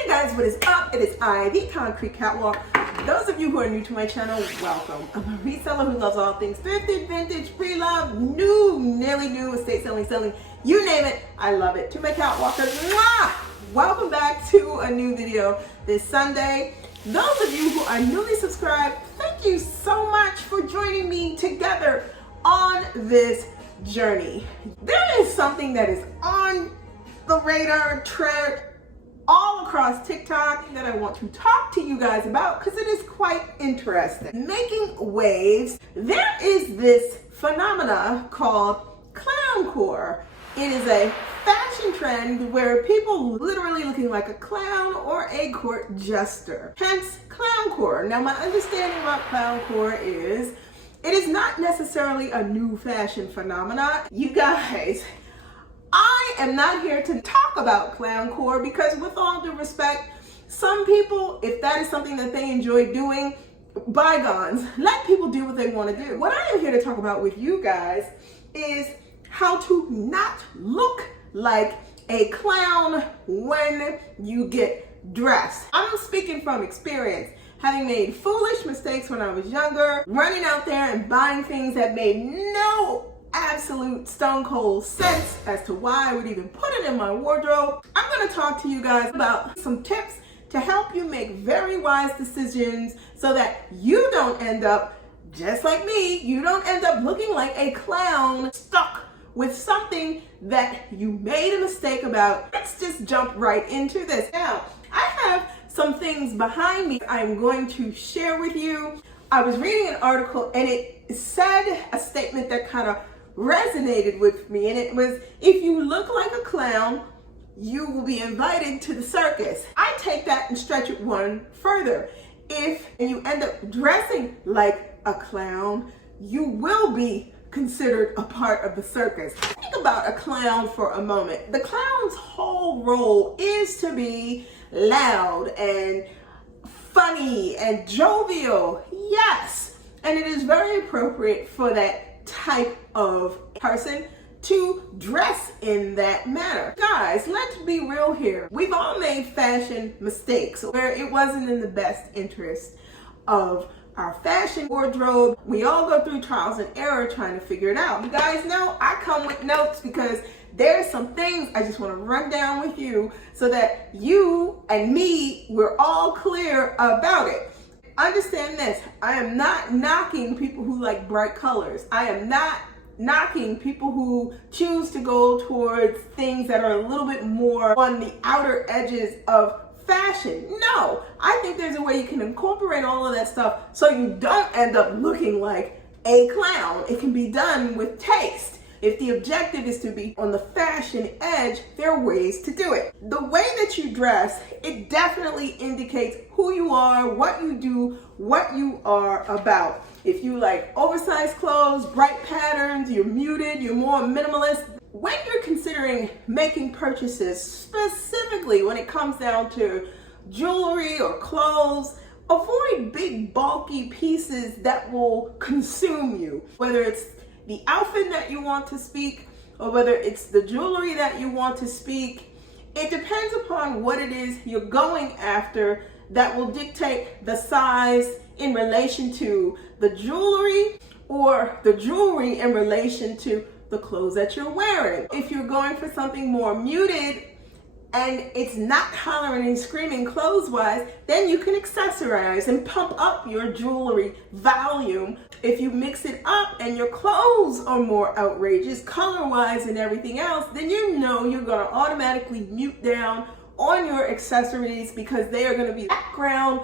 Hey guys, what is up? It is I, the Concrete Catwalk. Those of you who are new to my channel, welcome. I'm a reseller who loves all things thrifted, vintage, pre-loved, new, nearly new, estate selling, you name it, I love it. To my catwalkers, mwah! Welcome back to a new video this Sunday. Those of you who are newly subscribed, thank you so much for joining me together on this journey. There is something that is on the radar trend all across TikTok that I want to talk to you guys about because it is quite interesting. Making waves, there is this phenomena called Clowncore. It is a fashion trend where people literally looking like a clown or a court jester, hence Clowncore. Now my understanding about Clowncore is it is not necessarily a new fashion phenomena. You guys, I am not here to talk about Clowncore because with all due respect, some people, if that is something that they enjoy doing, bygones, let people do what they want to do. What I am here to talk about with you guys is how to not look like a clown when you get dressed. I'm speaking from experience, having made foolish mistakes when I was younger, running out there and buying things that made no absolute stone cold sense as to why I would even put it in my wardrobe. I'm going to talk to you guys about some tips to help you make very wise decisions so that you don't end up just like me. You don't end up looking like a clown stuck with something that you made a mistake about. Let's just jump right into this. Now, I have some things behind me I'm going to share with you. I was reading an article and it said a statement that kind of resonated with me, and it was, if you look like a clown, you will be invited to the circus. I take that and stretch it one further. If you end up dressing like a clown, you will be considered a part of the circus. Think about a clown for a moment. The clown's whole role is to be loud and funny and jovial, yes, and it is very appropriate for that type of person to dress in that manner. Guys, let's be real here. We've all made fashion mistakes where it wasn't in the best interest of our fashion wardrobe. We all go through trials and error trying to figure it out. You guys know I come with notes because there's some things I just want to run down with you so that you and me, we're all clear about it. Understand this, I am not knocking people who like bright colors. I am not knocking people who choose to go towards things that are a little bit more on the outer edges of fashion. No, I think there's a way you can incorporate all of that stuff so you don't end up looking like a clown. It can be done with taste. If the objective is to be on the fashion edge, there are ways to do it. The way that you dress, it definitely indicates who you are, what you do, what you are about. If you like oversized clothes, bright patterns, you're muted, you're more minimalist. When you're considering making purchases, specifically when it comes down to jewelry or clothes, avoid big bulky pieces that will consume you. Whether it's the outfit that you want to speak or whether it's the jewelry that you want to speak, it depends upon what it is you're going after that will dictate the size in relation to the jewelry or the jewelry in relation to the clothes that you're wearing. If you're going for something more muted and it's not hollering and screaming clothes-wise, then you can accessorize and pump up your jewelry volume. If you mix it up and your clothes are more outrageous, color-wise and everything else, then you know you're gonna automatically mute down on your accessories because they are gonna be background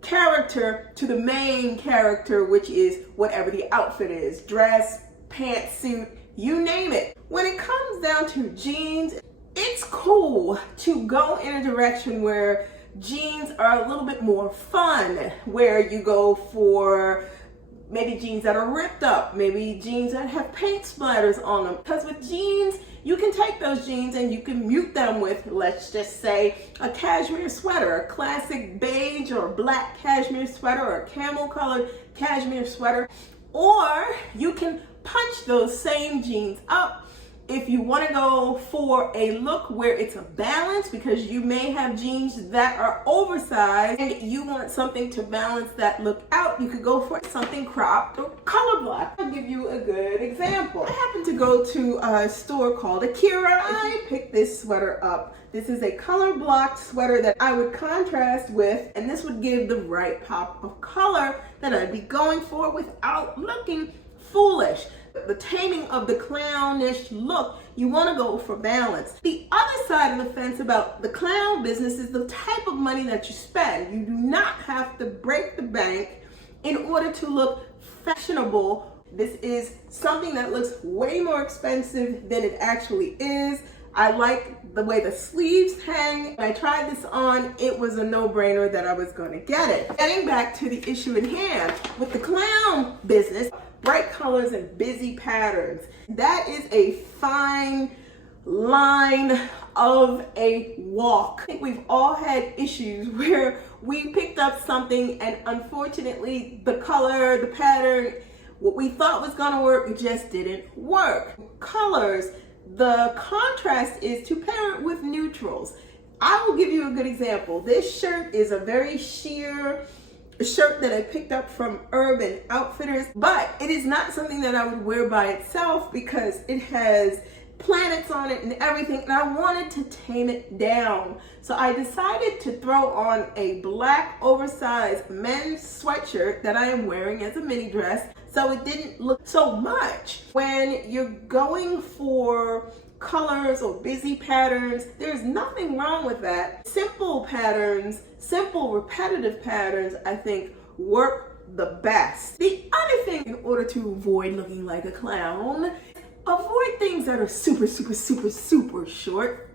character to the main character, which is whatever the outfit is, dress, pantsuit, you name it. When it comes down to jeans, it's cool to go in a direction where jeans are a little bit more fun, where you go for maybe jeans that are ripped up, maybe jeans that have paint splatters on them. Because with jeans, you can take those jeans and you can mute them with, let's just say, a cashmere sweater, a classic beige or black cashmere sweater or a camel colored cashmere sweater. Or you can punch those same jeans up If you want to go for a look where it's a balance, because you may have jeans that are oversized and you want something to balance that look out, you could go for something cropped or color block. I'll give you a good example. I happened to go to a store called Akira. I picked this sweater up. This is a color blocked sweater that I would contrast with, and this would give the right pop of color that I'd be going for without looking foolish. The taming of the clownish look, you want to go for balance. The other side of the fence about the clown business is the type of money that you spend. You do not have to break the bank in order to look fashionable. This is something that looks way more expensive than it actually is. I like the way the sleeves hang. When I tried this on, it was a no-brainer that I was going to get it. Getting back to the issue at hand, with the clown business, bright colors and busy patterns, that is a fine line of a walk. I think we've all had issues where we picked up something and unfortunately the color, the pattern, what we thought was going to work, it just didn't work. Colors, the contrast is to pair it with neutrals. I will give you a good example. This shirt is a very sheer shirt that I picked up from Urban Outfitters, but it is not something that I would wear by itself because it has planets on it and everything, and I wanted to tame it down. So I decided to throw on a black oversized men's sweatshirt that I am wearing as a mini dress, so it didn't look so much. When you're going for colors or busy patterns, there's nothing wrong with that. Simple patterns, simple repetitive patterns, I think work the best. The other thing, in order to avoid looking like a clown, avoid things that are super short.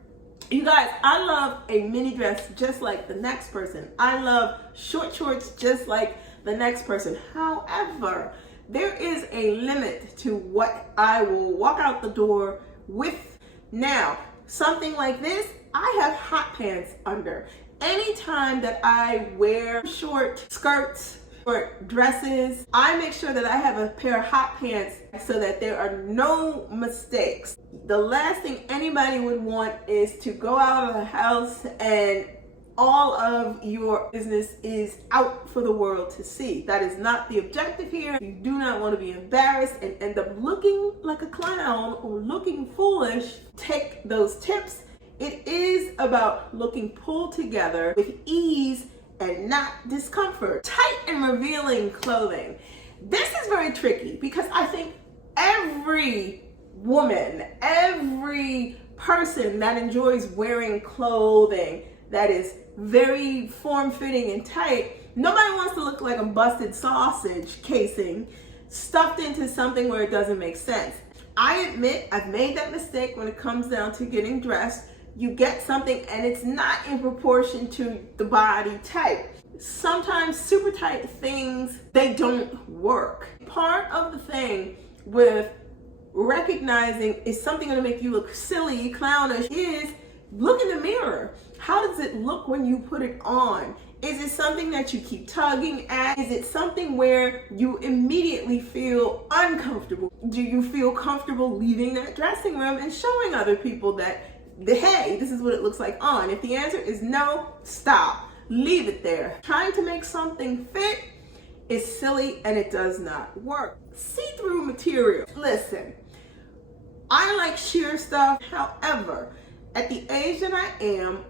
You guys, I love a mini dress just like the next person. I love short shorts just like the next person. However, there is a limit to what I will walk out the door with. Now, something like this, I have hot pants under. Anytime that I wear short skirts or dresses, I make sure that I have a pair of hot pants so that there are no mistakes. The last thing anybody would want is to go out of the house and all of your business is out for the world to see. That is not the objective here. You do not want to be embarrassed and end up looking like a clown or looking foolish. Take those tips. It is about looking pulled together with ease and not discomfort. Tight and revealing clothing. This is very tricky because I think every woman, every person that enjoys wearing clothing that is very form-fitting and tight, nobody wants to look like a busted sausage casing stuffed into something where it doesn't make sense. I admit I've made that mistake when it comes down to getting dressed. You get something and it's not in proportion to the body type. Sometimes super tight things, they don't work. Part of the thing with recognizing is something going to make you look silly, clownish, is look in the mirror. How does it look when you put it on? Is it something that you keep tugging at? Is it something where you immediately feel uncomfortable? Do you feel comfortable leaving that dressing room and showing other people that, hey, this is what it looks like on? If the answer is no, stop. Leave it there. Trying to make something fit is silly and it does not work. See-through material. Listen, I like sheer stuff. However, at the age that I am,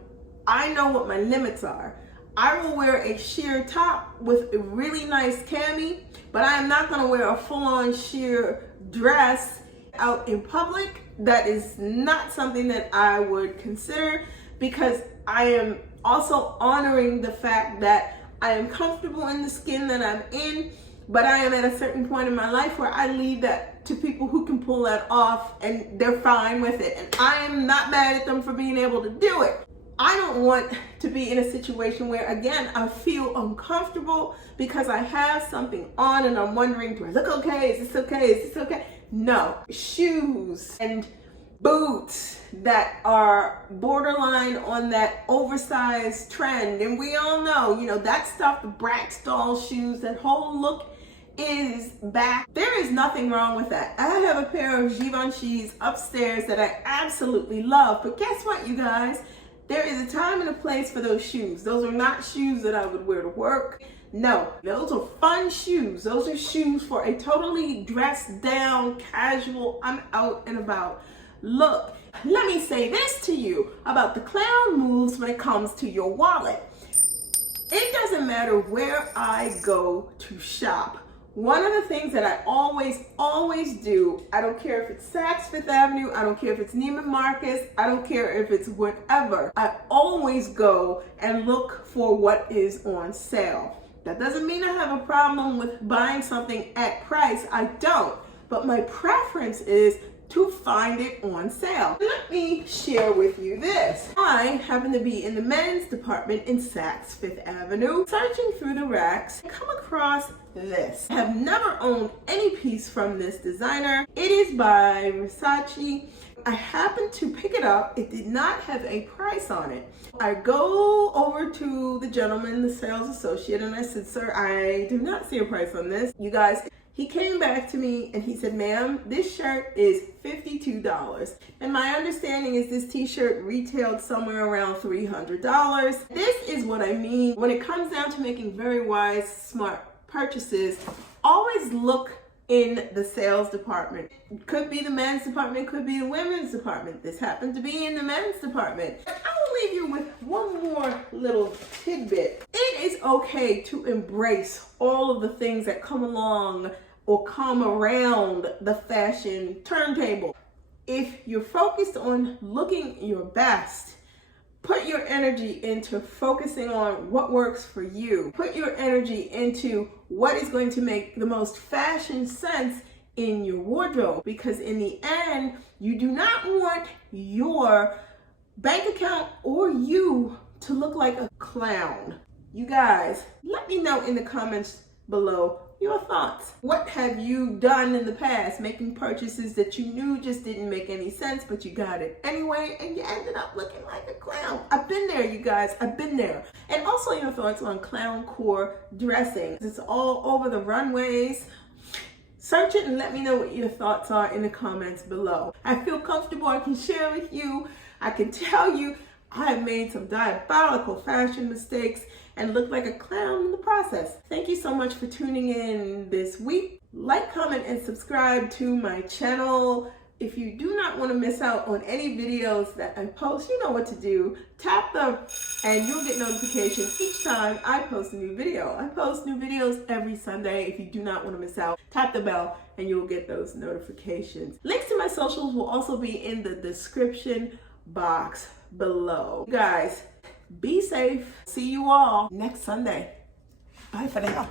I know what my limits are. I will wear a sheer top with a really nice cami, but I am not going to wear a full-on sheer dress out in public. That is not something that I would consider because I am also honoring the fact that I am comfortable in the skin that I'm in, but I am at a certain point in my life where I leave that to people who can pull that off and they're fine with it. And I am not mad at them for being able to do it. I don't want to be in a situation where, again, I feel uncomfortable because I have something on and I'm wondering, do I look okay? Is this okay? Is this okay? No. Shoes and boots that are borderline on that oversized trend. And we all know, that stuff, the Bratz doll shoes, that whole look is back. There is nothing wrong with that. I have a pair of Givenchy's upstairs that I absolutely love, but guess what, you guys? There is a time and a place for those shoes. Those are not shoes that I would wear to work. No, those are fun shoes. Those are shoes for a totally dressed down, casual, I'm out and about look. Let me say this to you about the clown moves when it comes to your wallet. It doesn't matter where I go to shop. One of the things that I always do, I don't care if it's Saks Fifth Avenue, I don't care if it's Neiman Marcus, I don't care if it's whatever. I always go and look for what is on sale. That doesn't mean I have a problem with buying something at price. I don't. But my preference is to find it on sale. Let me share with you this. I happen to be in the men's department in Saks Fifth Avenue, searching through the racks, and come across this. I have never owned any piece from this designer. It is by Versace. I happened to pick it up. It did not have a price on it. I go over to the gentleman, the sales associate, and I said, sir, I do not see a price on this. You guys, he came back to me and he said, ma'am, this shirt is $52. And my understanding is this t-shirt retailed somewhere around $300. This is what I mean when it comes down to making very wise, smart purchases. Always look in the sales department. It could be the men's department, could be the women's department. This happened to be in the men's department. I'll leave you with one more little tidbit. It is okay to embrace all of the things that come along or come around the fashion turntable. If you're focused on looking your best, put your energy into focusing on what works for you. Put your energy into what is going to make the most fashion sense in your wardrobe, because in the end, you do not want your bank account or you to look like a clown. You guys, let me know in the comments below your thoughts. What have you done in the past, making purchases that you knew just didn't make any sense, but you got it anyway and you ended up looking like a clown? I've been there, you guys. I've been there. And also your thoughts on Clowncore dressing. It's all over the runways. Search it and let me know what your thoughts are in the comments below. I feel comfortable. I can share with you. I can tell you I have made some diabolical fashion mistakes and look like a clown in the process. Thank you so much for tuning in this week. Like, comment, and subscribe to my channel. If you do not want to miss out on any videos that I post, you know what to do. Tap them and you'll get notifications each time I post a new video. I post new videos every Sunday. If you do not want to miss out, tap the bell and you'll get those notifications. Links to my socials will also be in the description box below. Guys, be safe. See you all next Sunday. Bye for now.